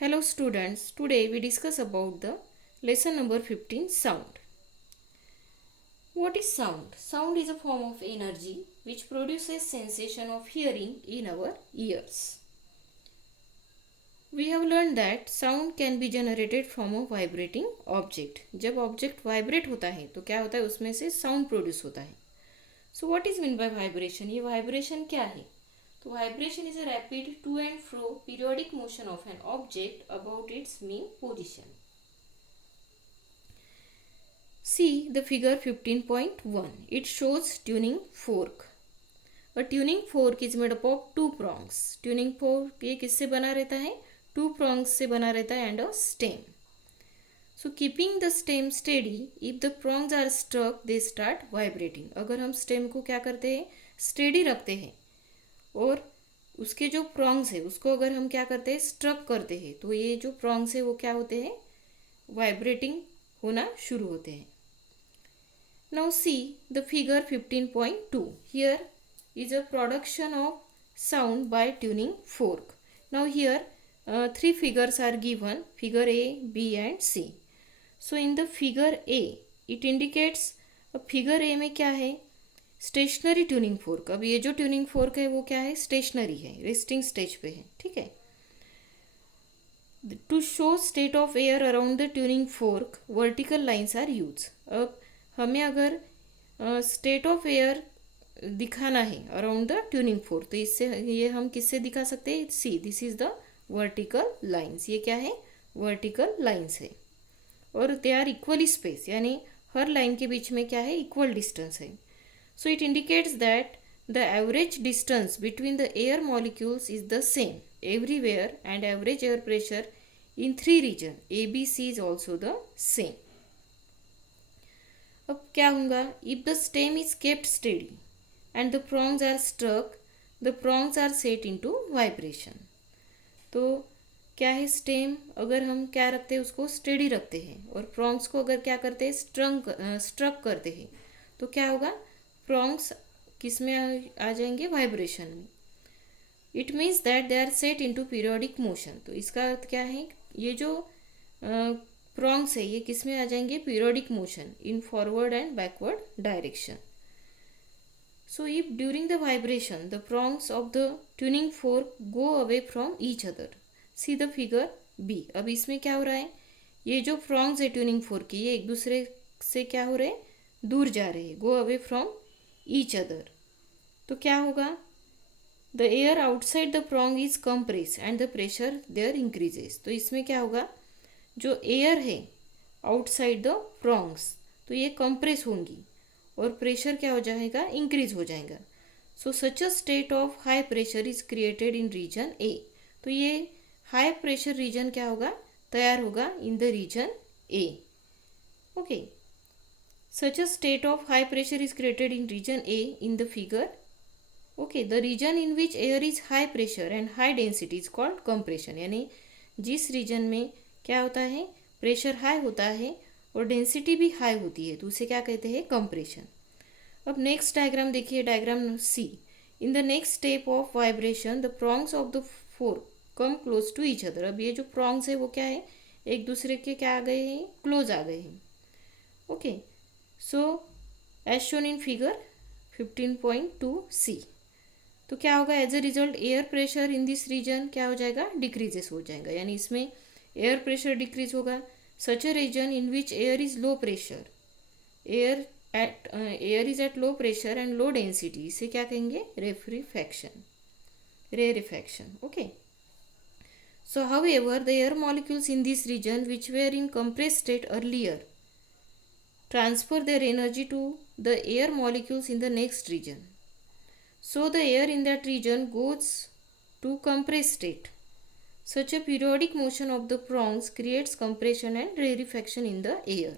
Hello students, today we discuss about the lesson number 15 sound. What is sound? Sound is a form of energy which produces sensation of hearing in our ears. We have learned that sound can be generated from a vibrating object. जब object vibrate होता है तो क्या होता है उसमें से sound produce होता है. So what is meant by vibration? ये vibration क्या है? तो vibration is a rapid to and fro periodic motion of an object about its mean position. See the figure 15.1. It shows tuning fork. A tuning fork is made up of two prongs. Tuning fork ये किससे बना रहता है? Two prongs से बना रहता है and a stem. So keeping the stem steady, if the prongs are struck, they start vibrating. अगर हम stem को क्या करते हैं? Steady रखते हैं और उसके जो prongs है उसको अगर हम क्या करते हैं? Struck करते हैं तो ये जो prongs है वो क्या होते हैं? Vibrating होना शुरू होते हैं. Now see the figure 15.2. Here is a production of sound by tuning fork. Now here three figures are given, figure A, B and C. So in the figure A, it indicates figure A में क्या है? Stationary tuning fork. अब ये जो tuning fork है वो क्या है? स्टेशनरी है, रेस्टिंग स्टेज पे है. ठीक है. To show state of air around the tuning fork vertical lines are used. अब हमें अगर स्टेट ऑफ एयर दिखाना है अराउंड द ट्यूनिंग फोर्क तो इससे ये हम किससे दिखा सकते हैं? See this is the vertical lines. ये क्या है? वर्टिकल लाइन्स है और दे आर इक्वली स्पेस, यानी हर लाइन के बीच में क्या है? इक्वल डिस्टेंस है. So it indicates that the average distance between the air molecules is the same everywhere and average air pressure in three region A B C is also the same. अब क्या होगा? If the stem is kept steady and the prongs are struck, the prongs are set into vibration. तो क्या है? Stem अगर हम क्या रखते हैं? उसको स्टेडी रखते हैं और प्रोंग्स को अगर क्या करते हैं? स्ट्रक करते हैं तो क्या होगा? प्रोंग्स किस में आ जाएंगे? वाइब्रेशन में. It means that they are set into periodic motion. तो इसका अर्थ क्या है? ये जो प्रोंग्स है ये किस में आ जाएंगे? Periodic motion in forward and backward direction. So if during the vibration the prongs of the tuning fork go away from each other, see the figure B. अब इसमें क्या हो रहा है? ये जो prongs है tuning fork की ये एक दूसरे से क्या हो रहे हैं? दूर जा रहे हैं. Go away from each other. तो क्या होगा? The air outside the prong is compressed and the pressure there increases. तो इसमें क्या होगा? जो air है outside the prongs तो ये compress होंगी और प्रेशर क्या हो जाएगा? इंक्रीज हो जाएगा. So such a state of high pressure is created in region A. तो ये हाई प्रेशर रीजन क्या होगा? तैयार होगा in the region A. Okay. Such a state of high pressure is created in region A in the figure. Okay. The region in which air is high pressure and high density is called compression. यानी जिस reason में क्या होता है? Pressure high होता है और density भी हाई होती है तो उसे क्या कहते हैं? कंप्रेशन. अब नेक्स्ट डायग्राम देखिए, diagram C. In the next step of vibration the prongs of the fork come close to each other. अब ये जो प्रोंग्स है वो क्या है? एक दूसरे के क्या आ गए हैं? क्लोज आ गए हैं. Okay. So as shown in figure 15.2 C. तो क्या होगा? As a result air pressure in this region क्या हो जाएगा? डिक्रीजेस हो जाएगा. यानी इसमें एयर प्रेशर डिक्रीज होगा. Such a region in which air is low pressure, air is at low pressure and low density, इसे क्या कहेंगे? rarefaction. Okay. So however the air molecules in this region which were in compressed state earlier transfer their energy to the air molecules in the next region. So the air in that region goes to compressed state. Such a periodic motion of the prongs creates compression and rarefaction in the air,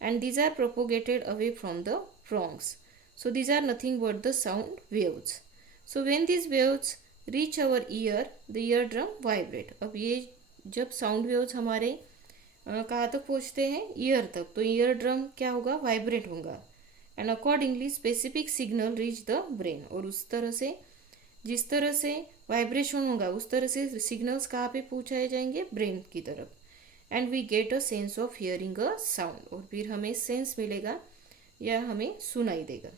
and these are propagated away from the prongs. So these are nothing but the sound waves. So when these waves reach our ear, the eardrum vibrate. अब ये जब sound waves हमारे कहाँ तक पहुँचते हैं? Year तक. तो eardrum क्या होगा? वाइब्रेट होगा and accordingly specific signal reach the brain. और उस तरह से जिस तरह से वाइब्रेशन होगा उस तरह से सिग्नल्स कहाँ पे पहुँचाए जाएंगे, ब्रेन की तरफ. And we get a sense of hearing a sound, और फिर हमें सेंस मिलेगा या हमें सुनाई देगा.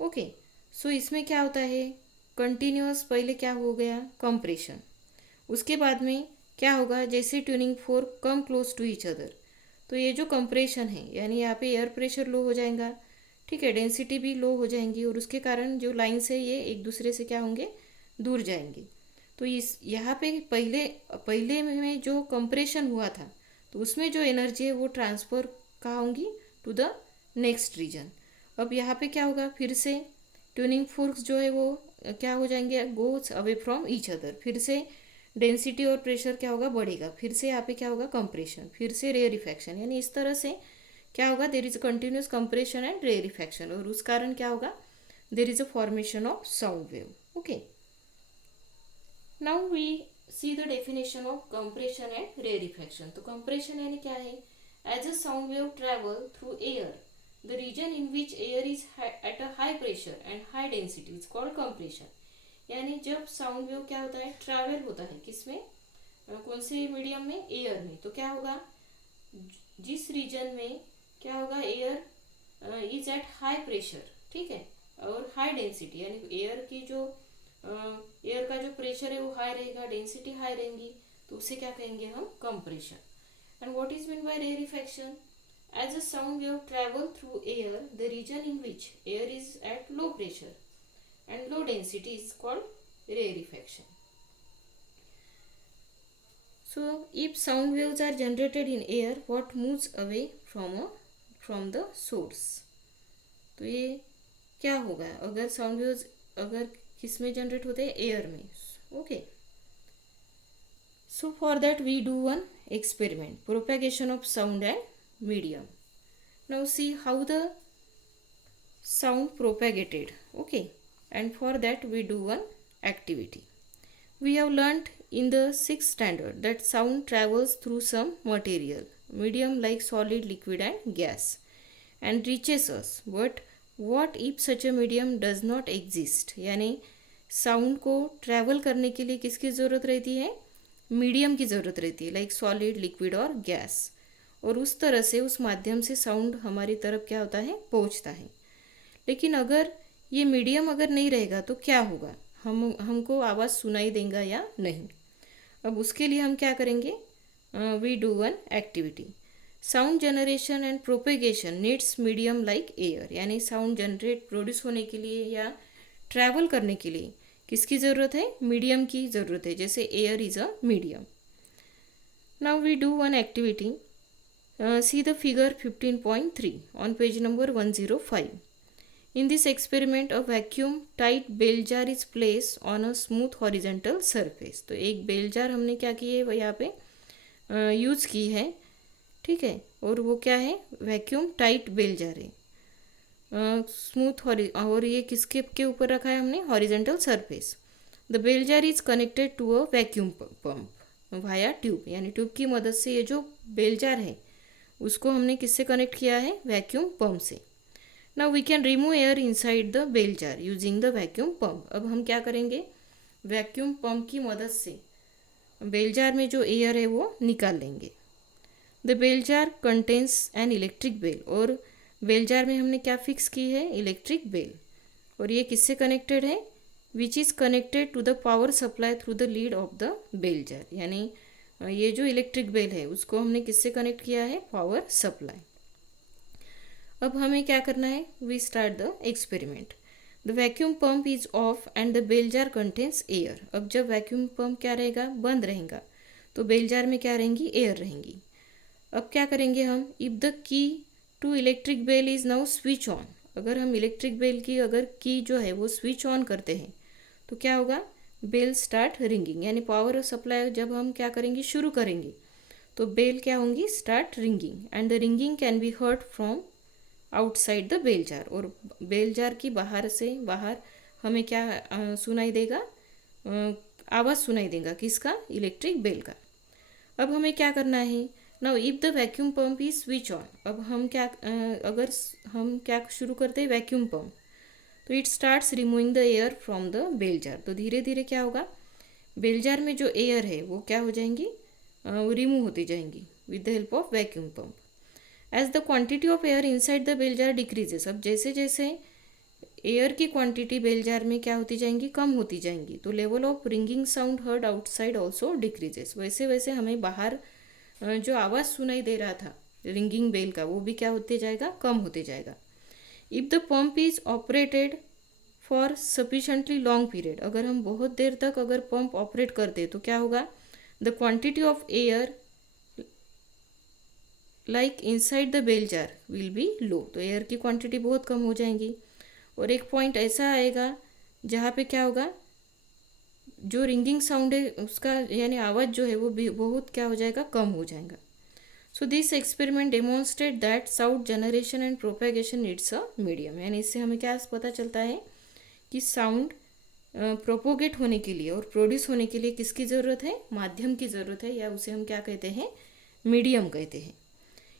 ओके. सो इसमें क्या होता है, कंटिन्यूअस पहले क्या हो गया, कंप्रेशन. उसके बाद में क्या होगा, जैसे tuning fork come close to each other, तो ये जो कंप्रेशन है यानी यहाँ पे एयर प्रेशर लो हो जाएगा, ठीक है, डेंसिटी भी लो हो जाएंगी, और उसके कारण जो लाइन्स है ये एक दूसरे से क्या होंगे, दूर जाएंगे. तो इस यहाँ पे पहले पहले में जो कंप्रेशन हुआ था तो उसमें जो एनर्जी है वो ट्रांसफ़र कहाँ होंगी, टू द नेक्स्ट रीजन. अब यहाँ पे क्या होगा, फिर से ट्यूनिंग फोर्क्स जो है वो क्या हो जाएंगे, goes away from each other, फिर से डेंसिटी और प्रेशर क्या होगा, बढ़ेगा, फिर से यहाँ पे क्या होगा, कंप्रेशन, फिर से रेयरिफैक्शन. यानी इस तरह से क्या होगा, there is continuous compression and rarefaction, और उस कारण क्या होगा, there is a formation of sound wave. Okay. Now we see the definition of compression and rarefaction. तो कंप्रेशन यानी क्या है, as a sound wave travel through air, the region in which air is at a high pressure and high density is called compression. यानी जब sound wave क्या होता है, travel होता है किसमें, कौन से मीडियम में, एयर में, तो क्या होगा, जिस रीजन में क्या होगा, air is at high pressure, ठीक है, और हाई डेंसिटी, यानी एयर की जो एयर का जो प्रेशर है वो हाई रहेगा, डेंसिटी हाई रहेंगी, तो उसे क्या कहेंगे हम, compression. And what is mean by rarefaction, as a sound wave travel through air, the region in which air is at low pressure and low density is called rarefaction. So if sound waves are generated in air, what moves away from the source, तो ये क्या होगा, अगर sound waves अगर किस में generate होते हैं, एयर में. Okay. So for that we do one experiment, propagation of sound and medium. Now see how the sound propagated. Okay. And for that we do one activity. We have learnt in the 6th standard that sound travels through some material, medium like solid, liquid and gas, and reaches us. But what if such a medium does not exist? यानी sound को travel करने के लिए किसकी ज़रूरत रहती है, medium की ज़रूरत रहती है, लाइक सॉलिड, लिक्विड और गैस, और उस तरह से उस माध्यम से साउंड हमारी तरफ क्या होता है, पहुंचता है. लेकिन अगर ये मीडियम अगर नहीं रहेगा तो क्या होगा, हमको आवाज़ सुनाई देगा या नहीं. अब उसके लिए हम क्या करेंगे, we do one activity. Sound generation and propagation needs medium like air, यानी साउंड जनरेट प्रोड्यूस होने के लिए या ट्रैवल करने के लिए किसकी ज़रूरत है, मीडियम की ज़रूरत है, जैसे air is a medium. Now we do one activity. See the figure 15.3 on page number 105. In this experiment, a vacuum tight bell jar is placed on a smooth horizontal surface. तो एक bell jar हमने क्या की है, यहाँ पे use की है, ठीक है, और वो क्या है, वैक्यूम टाइट बेल जार है, स्मूथ, और ये किसके के ऊपर रखा है हमने, horizontal surface. The bell jar is connected to a vacuum pump via tube, यानी ट्यूब की मदद से ये जो बेल जार है उसको हमने किससे कनेक्ट किया है, वैक्यूम पंप से. Now we can remove air inside the bell jar using the vacuum pump. अब हम क्या करेंगे, वैक्यूम पंप की मदद से बेल जार में जो एयर है वो निकाल लेंगे. The bell jar contains an electric bell, और बेल जार में हमने क्या फिक्स की है, इलेक्ट्रिक बेल, और ये किससे कनेक्टेड है, which is connected to the power supply through the lead of the bell jar. यानी ये जो इलेक्ट्रिक बेल है उसको हमने किससे कनेक्ट किया है, पावर सप्लाई. अब हमें क्या करना है, we start the experiment. The vacuum pump is off and the bell jar contains air. अब जब वैक्यूम पंप क्या रहेगा, बंद रहेगा, तो बेल जार में क्या रहेंगी, एयर रहेंगी. अब क्या करेंगे हम, if the key to electric bell is now switch on, अगर हम इलेक्ट्रिक बेल की अगर की जो है वो स्विच ऑन करते हैं तो क्या होगा, बेल स्टार्ट रिंगिंग, यानी पावर सप्लाई जब हम क्या करेंगे, शुरू करेंगे, तो बेल क्या होंगी, start ringing, and the ringing can be heard from outside the bell jar, और बेल जार की बाहर से बाहर हमें क्या सुनाई देगा, आवाज़ सुनाई देगा, किसका, इलेक्ट्रिक बेल का. अब हमें क्या करना है, now if the vacuum pump is switch on, अब हम क्या अगर हम क्या शुरू करते हैं, वैक्यूम पंप, तो it starts removing the air from the bell jar. तो धीरे धीरे क्या होगा, बेल जार में जो एयर है वो क्या हो जाएंगी, वो रिमूव होती जाएंगी with the help of vacuum pump. As the quantity of air inside the bell jar decreases, अब जैसे जैसे एयर की क्वांटिटी बेल जार में क्या होती जाएंगी, कम होती जाएंगी, तो level of ringing sound heard outside also decreases. वैसे वैसे हमें बाहर जो आवाज़ सुनाई दे रहा था रिंगिंग बेल का, वो भी क्या होते जाएगा, कम होते जाएगा। If the pump is operated for sufficiently long period, अगर हम बहुत देर तक अगर पंप ऑपरेट करते तो क्या होगा, the quantity of air like inside the bell jar will be low, तो एयर की क्वांटिटी बहुत कम हो जाएंगी। और एक पॉइंट ऐसा आएगा जहाँ पे क्या होगा, जो रिंगिंग साउंड है उसका यानी आवाज़ जो है वो भी बहुत क्या हो जाएगा, कम हो जाएगा। So this experiment demonstrate that sound generation and propagation needs a medium, यानी इससे हमें क्या पता चलता है कि साउंड प्रोपोगेट होने के लिए और प्रोड्यूस होने के लिए किसकी ज़रूरत है, माध्यम की ज़रूरत है, या उसे हम क्या कहते हैं, मीडियम कहते हैं।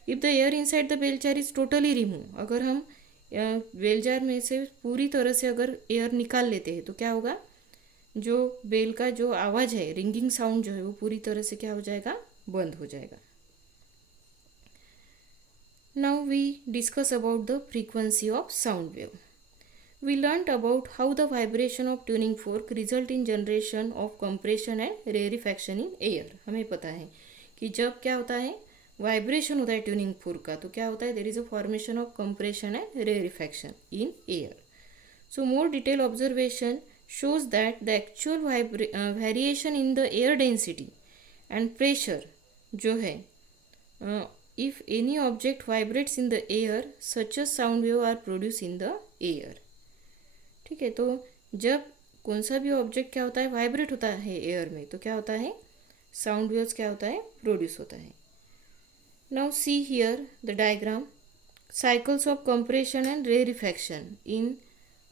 If the air inside the bell jar is totally remove, अगर हम बेल जार में से पूरी तरह से अगर एयर निकाल लेते हैं तो क्या होगा, जो बेल का जो आवाज़ है, रिंगिंग साउंड जो है वो पूरी तरह से क्या हो जाएगा, बंद हो जाएगा। Now we discuss about the frequency of sound wave. We learnt about how the vibration of tuning fork result in generation of compression and rarefaction in air। हमें पता है कि जब क्या होता है, वाइब्रेशन होता है ट्यूनिंग फोर्क का, तो क्या होता है, there is a formation of compression and rarefaction in air. So more detail observation shows that the actual variation in the air density and pressure जो है, if any object vibrates in the air such a sound wave are produced in the air। ठीक है, तो जब कौन सा भी object क्या होता है, वाइब्रेट होता है एयर में, तो क्या होता है, साउंड वेव्स क्या होता है, प्रोड्यूस होता है। Now see here the diagram, cycles of compression and rarefaction in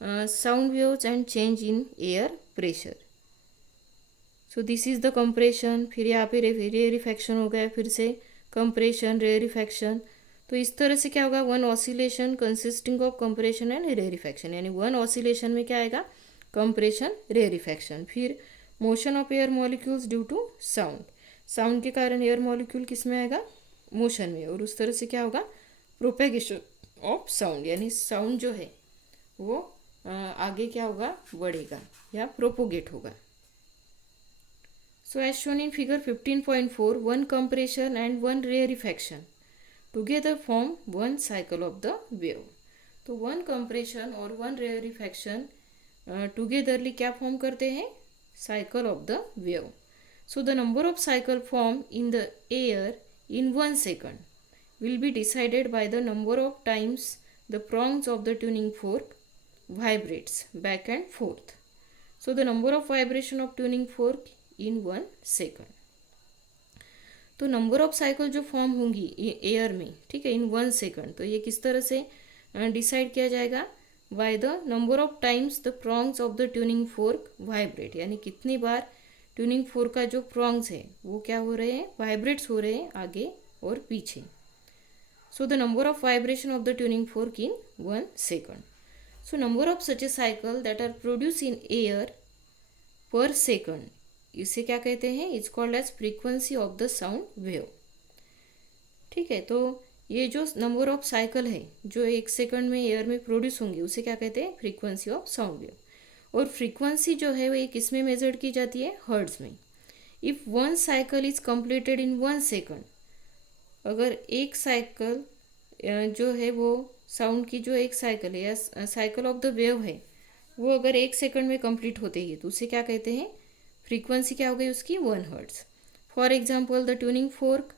sound waves and change in air pressure. So this is the compression, फिर यहाँ पे रेरिफैक्शन हो गया, फिर से कंप्रेशन, रेरिफैक्शन। तो इस तरह से क्या होगा, one oscillation consisting of compression and rarefaction, यानी वन ऑसिलेशन में क्या आएगा, कंप्रेशन, रेरिफैक्शन। फिर motion of air molecules due to sound, sound के कारण एयर मॉलिक्यूल किस में आएगा, मोशन में, और उस तरह से क्या होगा, प्रोपेगेशन ऑफ साउंड, यानी साउंड जो है वो आगे क्या होगा, बढ़ेगा या प्रोपोगेट होगा। So as shown in figure 15.4, one compression and one rarefaction together form one cycle of the wave. तो वन कंप्रेशन और वन रेरिफैक्शन टुगेदरली क्या फॉर्म करते हैं, cycle of the wave. So the number of cycle form in the air in 1 second will be decided by the number of times the prongs of the tuning fork vibrates back and forth. So the number of vibration of tuning fork in 1 second. तो number of cycle जो form होंगी air में, ठीक है, इन 1 second, तो ये किस तरह से डिसाइड किया जाएगा, by the number of times the prongs of the tuning fork vibrate, यानी कितनी बार ट्यूनिंग फोर्क का जो प्रोंग्स है वो क्या हो रहे हैं, वाइब्रेट्स हो रहे हैं आगे और पीछे। So the number of vibration of the tuning fork in 1 second। So number of such a cycle that are produce in air per second, इसे क्या कहते हैं, it's called as frequency of the sound wave. ठीक है, तो ये जो number of cycle है जो 1 second में एयर में प्रोड्यूस होंगी उसे क्या कहते हैं, फ्रीक्वेंसी ऑफ साउंड वेव। और फ्रीक्वेंसी जो है वो ये किस में मेजर की जाती है, हर्ट्ज में। If one cycle is completed in 1 second, अगर एक साइकिल जो है वो साउंड की जो एक साइकिल है या साइकिल ऑफ द वेव है वो अगर 1 second में कंप्लीट होते ही, तो उसे क्या कहते हैं, फ्रीक्वेंसी क्या हो गई उसकी, 1 hertz। For example the tuning fork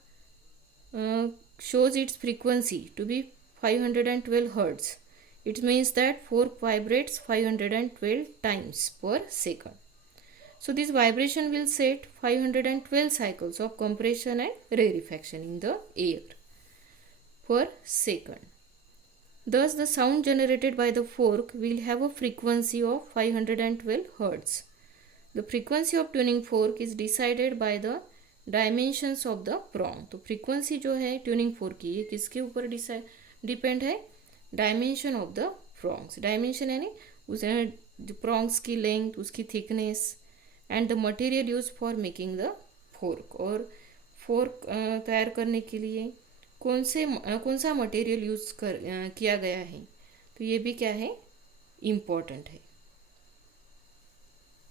shows its frequency to be 512 hertz. It means that fork vibrates 512 times per second. So this vibration will set 512 cycles of compression and rarefaction in the air per second. Thus the sound generated by the fork will have a frequency of 512 hertz. The frequency of tuning fork is decided by the dimensions of the prong. तो frequency जो है tuning fork की, ये किसके ऊपर depend है, dimension of the prongs. Dimension यानी उस प्रॉन्ग्स की लेंथ, उसकी thickness and the material use for making the fork. और फोर्क तैयार करने के लिए कौन सा मटेरियल यूज किया गया है, तो ये भी क्या है, इम्पोर्टेंट है।